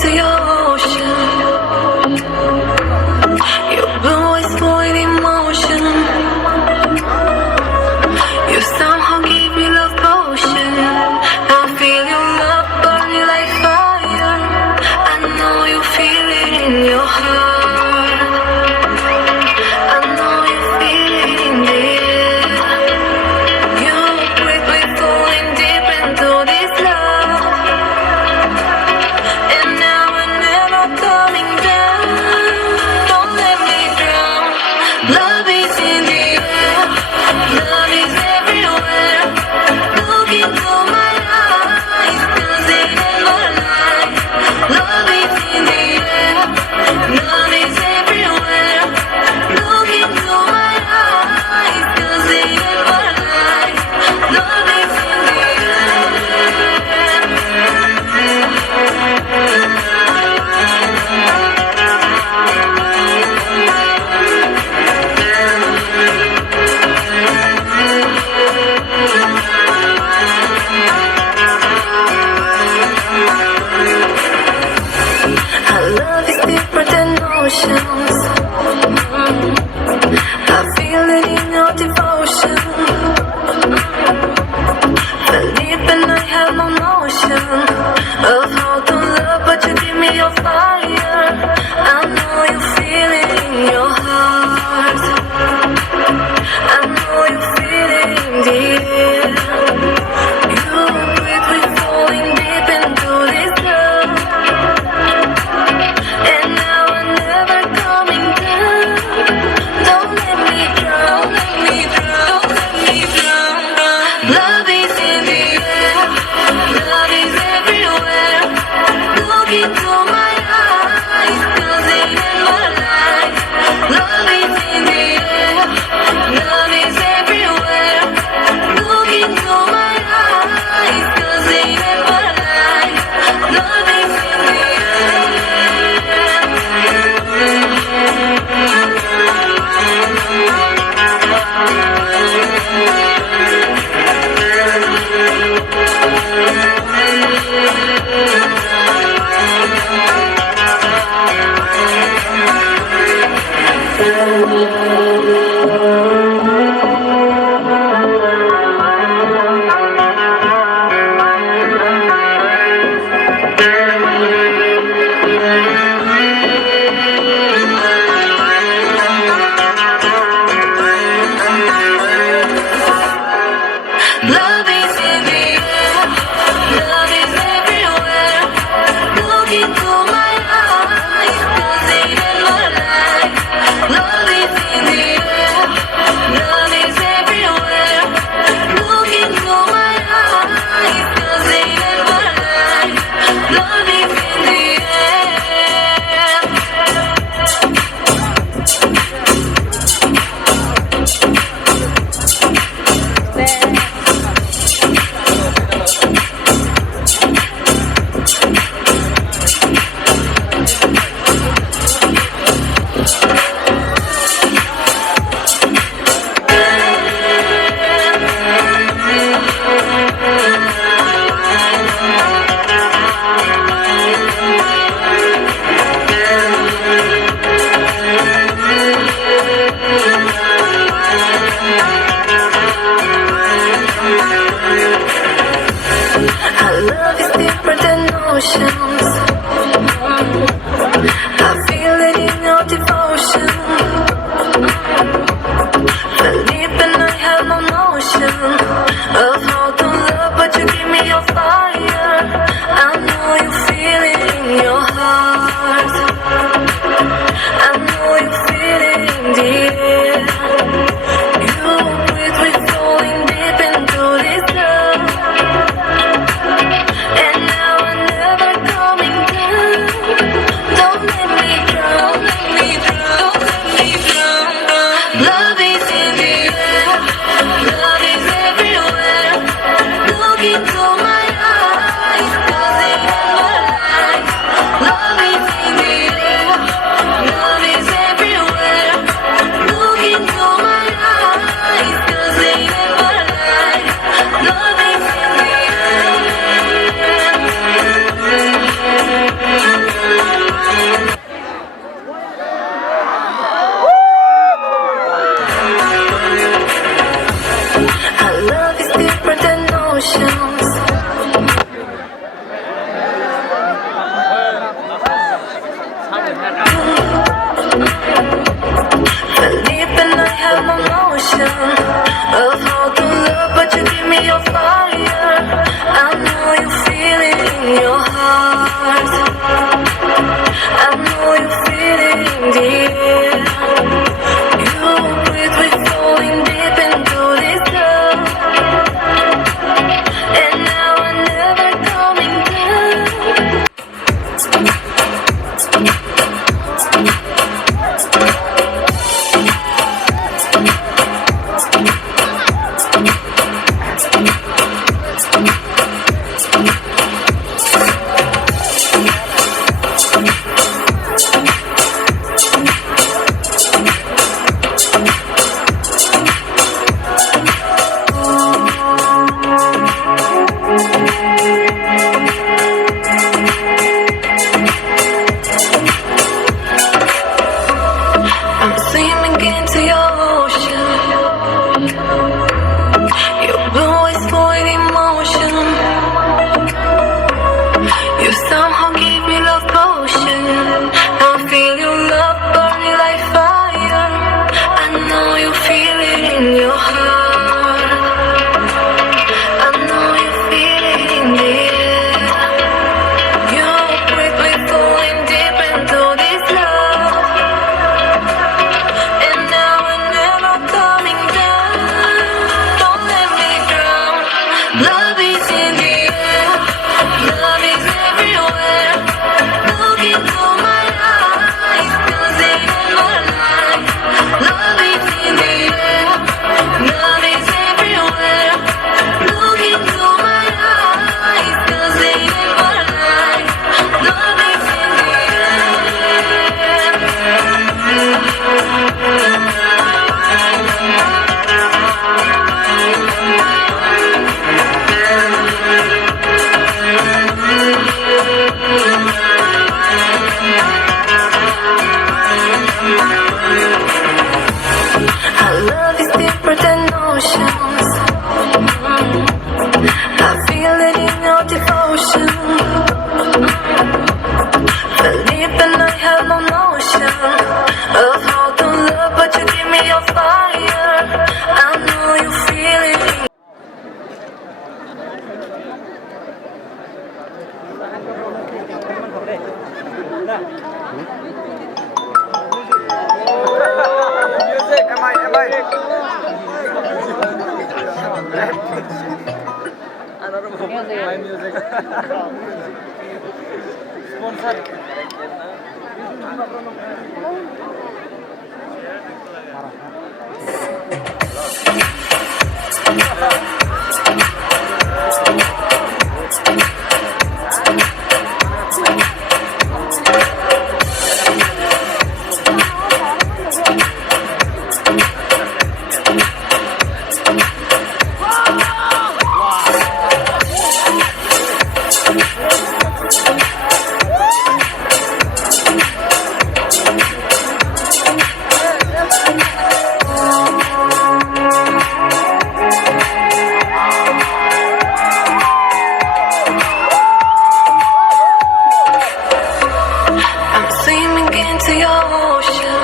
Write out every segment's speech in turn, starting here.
to your ocean. Your blue is void emotion. You somehow give me love potion. I feel your love burning like fire. I know you feel it in your heart. I know you feel it in the air. You quickly falling deep into this love. And now we're never coming down. Don't let me drown. Love is in the air. Love is everywhere. Look into my eyes, 'cause it never lies. Love is in the air. Love is everywhere. Look into my eyes, 'cause it never lies. Love is in the Our love is deeper than oceans. I feel it in your devotion. Believe and I have no notion of how to love, but you give me your fire. I know you feel it in your heart. I know you feel it in the air. You quickly falling deep into this love. And now I'm never coming down. Don't let me drown, let me drown, let me drown. Love is in the air. Love is everywhere. Look into my eyes. emotion of how to love, but you give me your fire. I know you feel it in your heart. I know you feel it in the air. You breathe, we falling deep into this love, and now we're never coming down. I'm swimming into your ocean. Your blue is void emotion. You somehow give me love potion. I feel your love burning like fire. I know you feel it in your heart. I know you feel it in the air. You breathe, we falling deep into this love, and now we're never coming down. Don't let me drown. Love is in the air. Love is everywhere. Look into my eyes, 'cause they never lie. Love is in the air. Love is everywhere. Look into my eyes, 'cause they never lie. Love is in the Our love is deeper than oceans. I feel it in your devotion. Believe and I have no notion of how to love, but you give me your fire. I know you feel it. Music, am I? My music. Sponsor. I'm swimming into your ocean.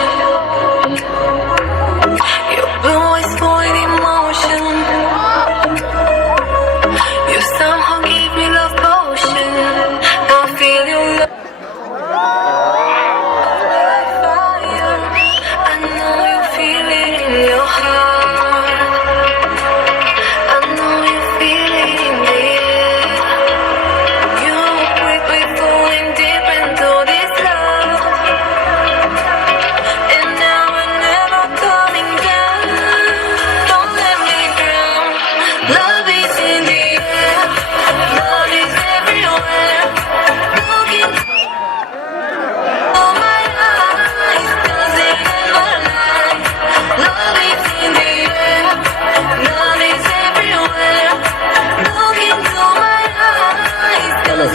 Your blue is void emotion. You somehow give me love potion. I feel your love like fire. I know you feel it in your heart. I know you feel it in the air. You breathe, we falling deep into this love, and now we're never coming down. Don't let me drown. Love is in the air. Love is everywhere. Look into my eyes, 'cause they never lie. Love is in the air. Love is everywhere. Look into my eyes, 'cause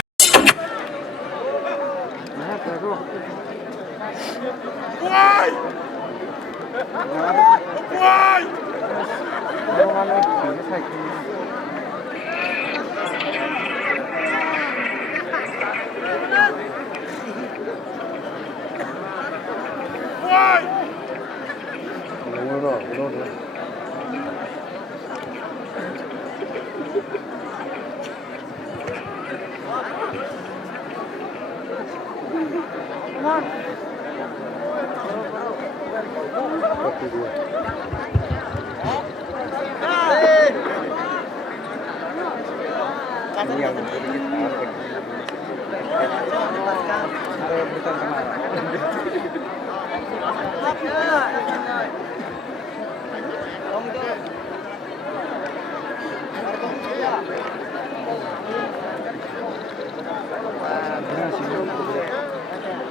Why?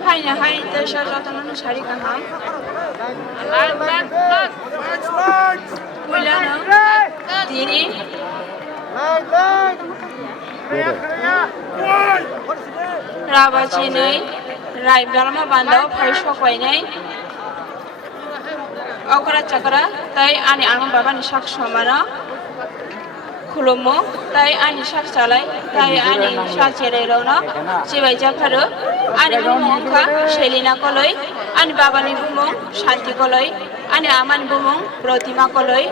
Haina hai desha jatana shari kaham. Puilano dini rabachi nei rai berma bandao phai shokai nei okra chakra tai ani ang baba ni sak samana khulumo tai ani sak chalai tai ani sak cherai rona sibai japharu ani bumong kha selina koloi ani baba ni bumong shanti koloi ani aman bumong protima koloi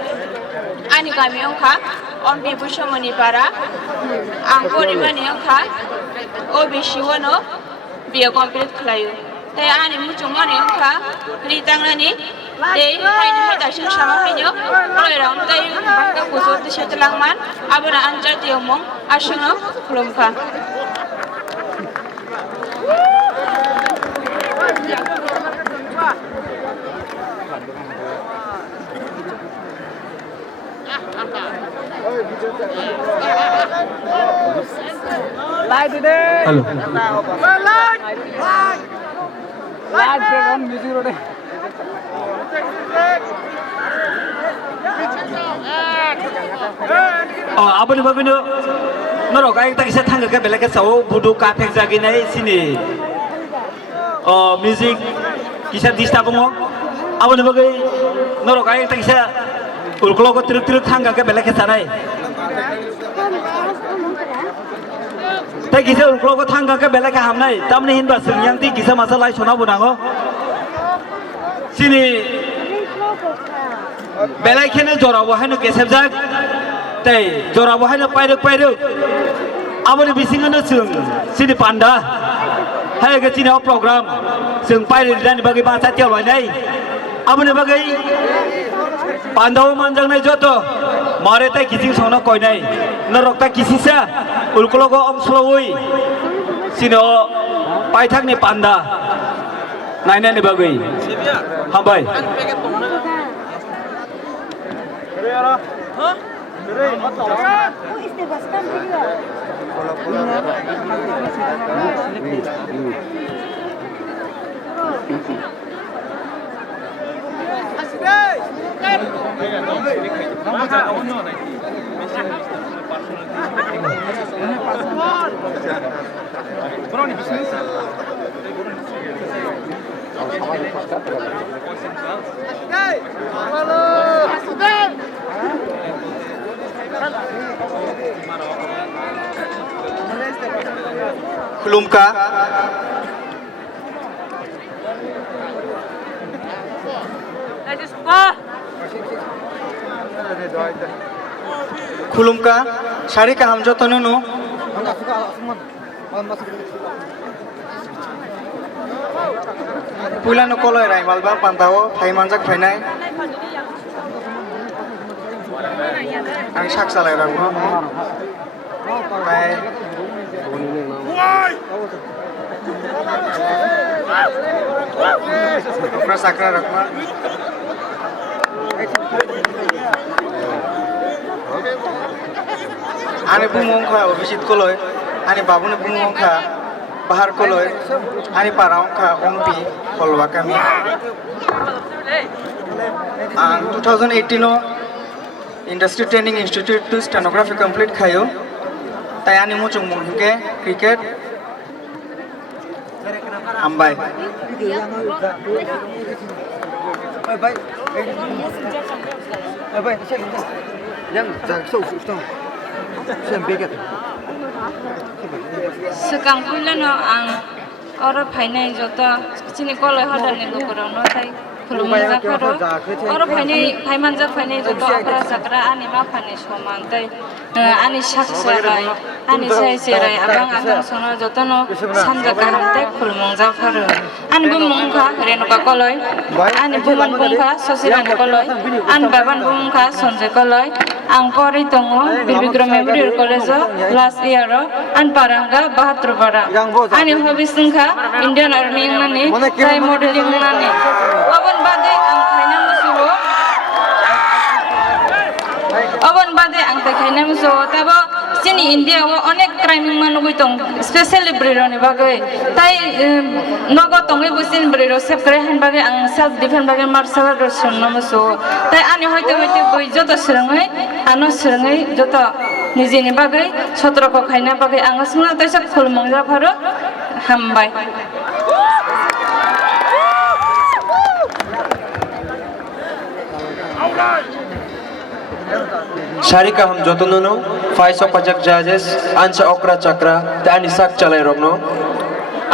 ani kami ongkha onbi bushamoni para ang porimani ongkha OBC wano biya complete khlayo tai ani muchungmani ongkha ritangnani dei haini haida sing sama hainyo loirang tai bangka kusut setelangman abona anjati omong asungno khulumkha Hello. Abang ni bagusnya, norok ayat tak kisah tangga ke belakang sawo budu kapek lagi naik sini. Music kisah disturb mo. Abang ni bagai norok ayat tak kisah ulklo ko teruk tangga ke belakang sana. Tapi kisah ulklo ko tangga ke belakang hamnai. Tamne hinba sengyang ti kisah masalah sona bunango. Sini belakangnya jorah wahai nu kesep jag. Tay jorah wahai nu pairuk. Abang ni bisingan nu sini panda. Hai ke sini program. Seng pairuk dan bagi bangsa tiap wajai. Abang ni bagi pandau manjang nai joto. Mare tay kising sona koi nai. Norok tay kisisa. Ulkolo ko om slowui. Sini paithak ni panda. Naina ni bagi. Hambai. Khulumka Khulumka shari kaham jotonu nu Puila no koloi rai malba pantao thai manjak phainai ang sak salai ragu bai okra sakra rakma ani bumong kha obisit koloi ani babuni bumong kha bahar koloi ani parang kha ompi kolwa kami 2018 no industry training institute to stenography complete khayo tai ani muchung mungke cricket ambai Sekang puilano ang orang painai jota sini koloi hadan ni gukurang no tai khulumang jakaro orang painai paiman jak painai jota okra sakra ani ma painai somang tai ani sak sarai ani sai serai abang abang sono jotono samja karamte khulmong ja pharo ani bumungkha renuka koloi ani buman bungkha sosirani koloi an baban bumungkha sonje koloi ang pori tongo birbikram memorial college last year an paranga 72 para ani hobby singkha Indian Army nani tai modeling nani aban bade ang khaina musubo aban bade ang khaina muso tabo sini India o onek crime manugui tong specially briro ni bagai tai nogo tongai busin briro sep kare han bagai ang self defense bagai martial art sonno muso tai ani hoite boi joto srangai ano srangai joto nijini bagai sotroko khaina bagai ang sungna taisa khulmong ja pharo hambai Sharika ham jotonono faisok pajak judges ansa okra chakra te ani sak chalai rokno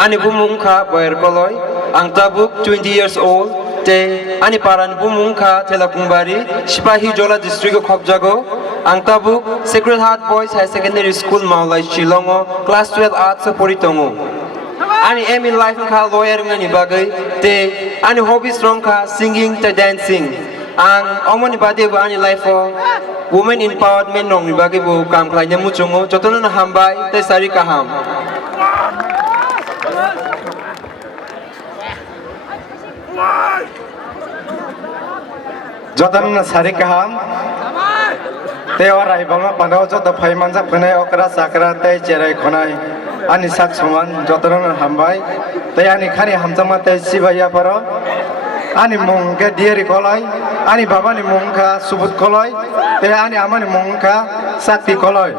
ani bumungkha boyer koloi ang tabuk 20 years old te ani paran bumungkha telakumbari sipahi jola district khobjago ang tabuk Sacred Heart Boys High Secondary School maulai Shillongo class 12 arts poritongo ani aim in life kha lawyer ngani bagai te ani hobbies rongkha singing te dancing ang omoni bade bu ani life for women empowerment nong ni bagai bu kam khlai nyamu chungo jotono na hambai te Sharika ham jotono na Sharika ham te orai banga panao joto phaimanja phunai okra sakra te cherai khonai ani sak soman jotono na hambai te ani khani hamjama te sibaya paro ani mongke dieri kolai ani babani mongka subut kolai te ani amani mongka sakti kolai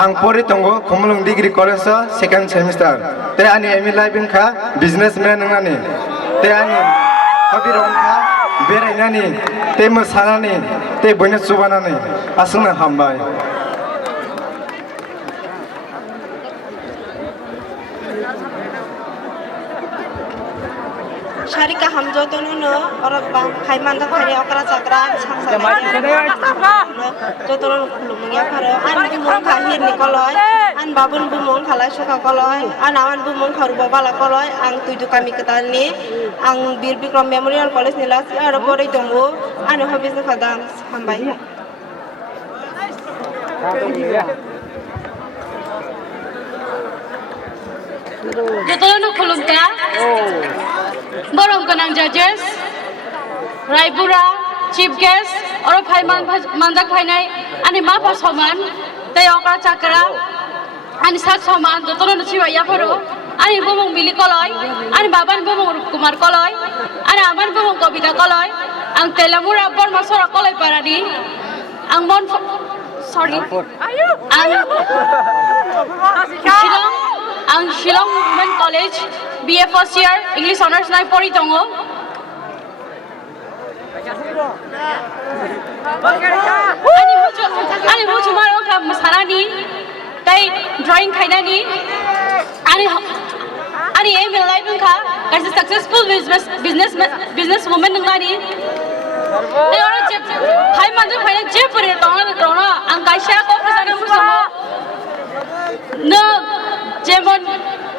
ang pori tongo khumlung degree college second semester te ani emi life kha businessman ngani te ani hobby rongkha berainani te mosanani te boine subanani asuna hambai Sharika ham jotono ora bang khaiman da khari okra chakra sangsa jotono khulumya pharo an bumong khahir ni koloi an babun bumong khalai soka koloi an awan bumong kharu babala koloi ang tuju kami ketani ang Bir Bikram Memorial College ni last year borai tongo an hobbies na khadam hambai jotono khulumka borong kanang judges Raipura chief guest oro phaiman manjak phainai ani ma pa soman tei okra chakra ani sak soman jotono chiba ya pharo ani bumong bili koloi ani baban bumong Rup Kumar koloi ani aman bumong Kobita koloi ang telamura borma sora koloi parani ang mon sorry ang Shillong Women College BA first year English honors nai pori tongo ani mucho maro ka masarani tai drawing khainani ani aim in life ka as a successful business woman nglani tai ora je phai manju phai je pore tona ang kaisha ko phasana musomo no jemon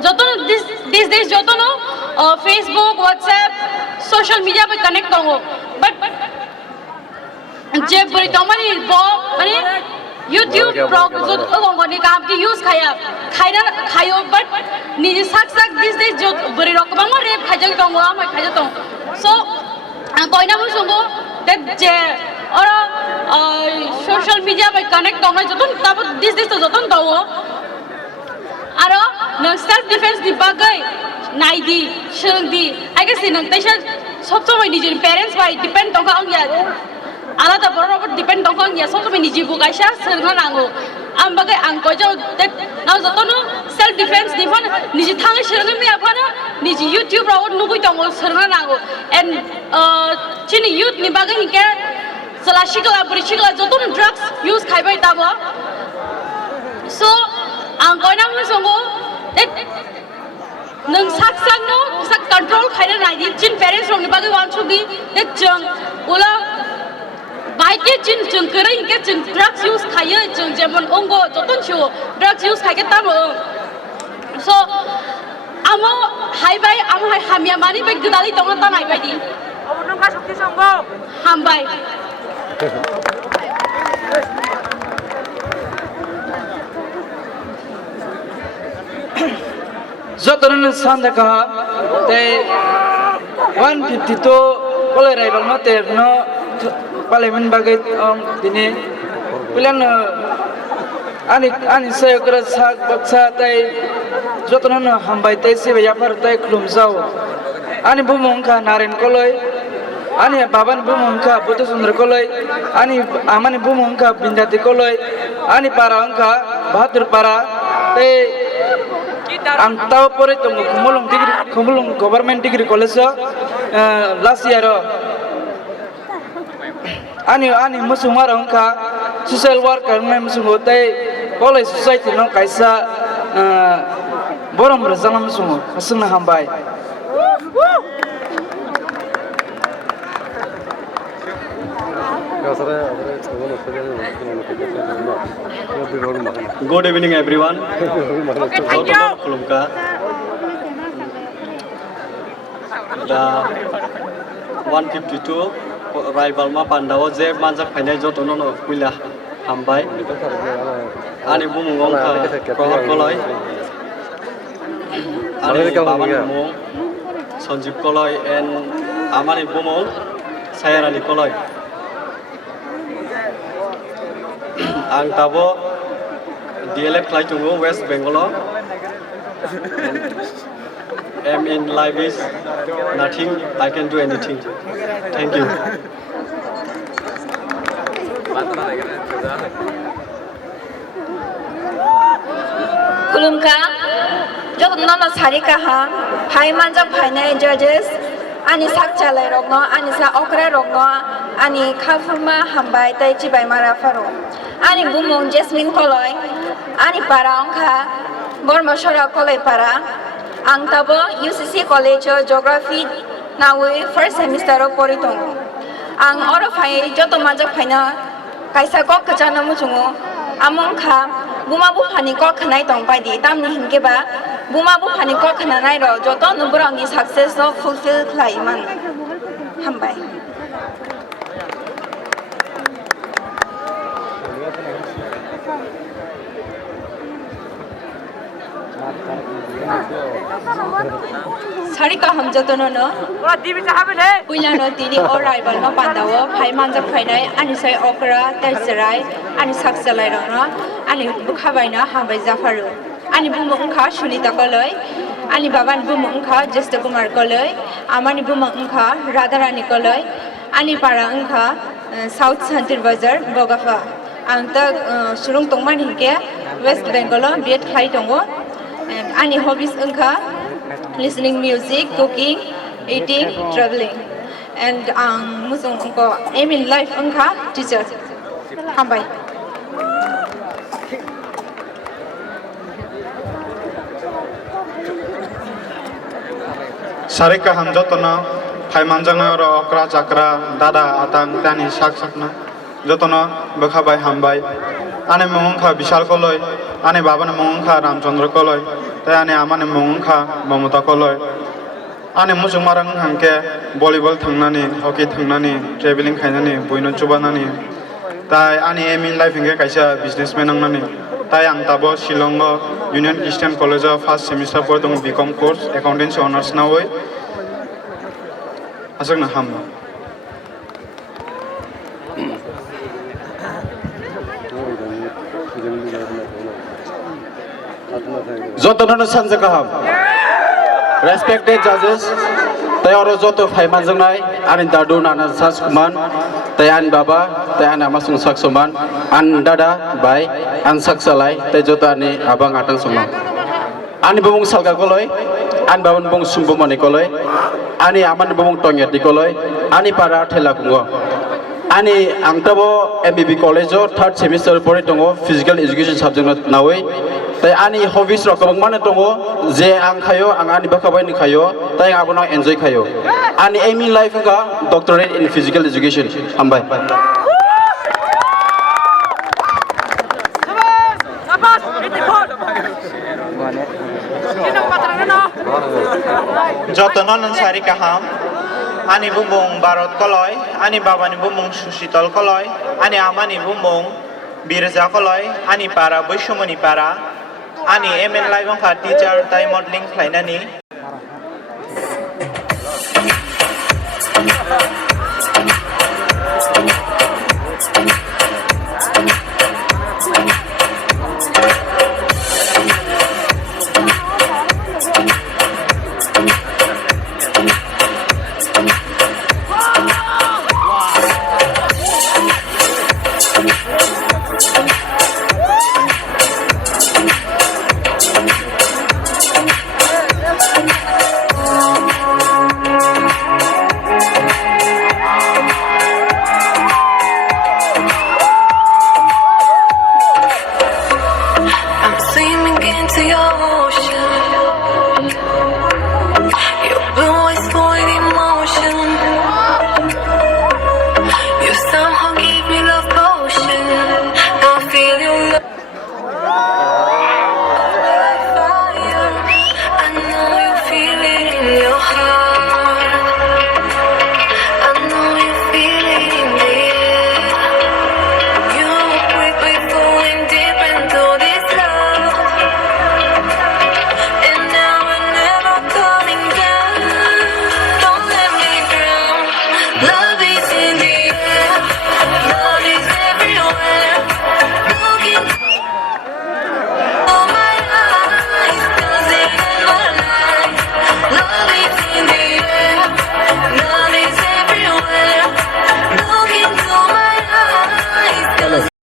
jotono these days jotono Facebook WhatsApp social media pe connect kongo but je buri tomani bo mane YouTube blog jo kongo ni kam ki use khayo but ni sak these days jo buri rokbang mo rep khajang kongo am khajang tong so koina mo songo that je ora social media pe connect kongo joton tabo these days to joton dawo aro nang self defense di bagai naidi shungdi I guess nang taisha sobsomai nijir parents by depend tongka angya alada borobor depend tongka angya sobsomai niji bukaisha serna nango am bagai ang kojo that now jotono self defense di phone niji thang serna me aphana niji YouTube rawot nugui tongo serna nango and chini youth ni bagai hike salashikala burishikala jotono drugs use khaibai tabo so ang koina mo songo nang sak no sak control khaina nai di chin parents rong ni bagai wan chugi jang ula बाइके जों गोरै के जों drugs use खायो जों जेमन अंग जतन सिउ ड्राग्स इउज खायके तामो स आमो हायबाय आमो हामिया मानि बे गोदालि दङ तानाय बायदि अबनंगा शक्ति संग हामबाय जतन सान्दका ते 152 kolai raibal mate no parliament bagai dini pilihan ani saya kira sak baksa tai jotono no hambai tai sibe yapar tai klumzau ani bumongka naren koloi ani baban bumongka butu sundar koloi ani amani bumongka bindati koloi ani para angka bahadur para tai ang tahu pore tu kumulung government degree college last year ani musumar angka social worker na musum hotai college society no kaisa borom rezang musum asung na hambai Good evening, everyone. Okay, thank you. The 152 rival ma pandao je manjak phainai jotono no kuila hambai ani bumungong ka prohor koloi ani baban bumung Sanjeev koloi and amani bumung Sayarani koloi ang tabo DLF fly to West Bengal. Aim in life is nothing. I can do anything. Thank you. Kulumka, jotono no sarika ha, phai manjak phainai judges, ani sak chalai rokno, ani sa okra rokno, ani khafurma hambai tai chibai mara faro. Ani bumung Jasmine koloi, ani para angka, bormosora koloi para, ang tabo UCC College Geography nawi first semester poritong. Ang oro phai joto manjak phaina kaisa kok kajana muchungo, among kha buma bu phani kok khanai tong pai di tamni hinke ba, buma bu phani kok khanai ro joto nubrang ni success no fulfill khlai man. Hambai. Sarika ham jotono no puilano tini or rival ma pandawo phai manjak phainai ani sai okra terserai ani saksalai rona ani bukhabai na hambai jafaru ani bumung kha sunita koloi ani baban bumung kha Jester Kumar koloi amani bumung kha Radharani koloi ani para angkha South Santir Bazar Bogafa angta surung tongman hinke West Bengal biat khai tongo and any hobbies angka listening music, cooking, eating, traveling, and musung angko aim in life angka teacher. Hambai. Sarika hamjotono phai manjanga ro okra chakra dada atang tani sak sakna jotono bakhabai hambai ane mongkha bishal koloi ane babane mongkha Ramchandra koloi tai ane amane mongkha Mamata koloi ane musumarang hangke volleyball thangnani hockey thangnani traveling khainani boino chubanani tai ane aim in life hinge kaisa businessman angnani tai ang tabo Shillong Union Christian College first semester portong BCom course accountancy honors nawoi asakna ham Jotono sanja kaham. Respected judges, tayaro joto phai manjangnai anin dadu nana saskuman tayan baba tayan amasung saksuman an dada bai an saksalai tay joto ani abang atang soma ani bumung salga koloi an babun bung sumbumani koloi ani aman bumung tongyat di koloi ani para thela kungo ani angtabo MBB college third semester pore tongo physical education subject nawai tai ani hobbies ro kabang mane tongo je ang khayo ang ani bakabai ni khayo tai abono enjoy khayo ani aim in life ka doctorate in physical education ambai Jotonon Ansari Kaham, Ani Bumung Barot Koloi, Ani Babani Bumung Sushitol Koloi, Ani Amani Bumung Birza Koloi, Ani Para Bushumani Para, Ani Emen Laibong Ka Teacher Tai Modeling Plainani.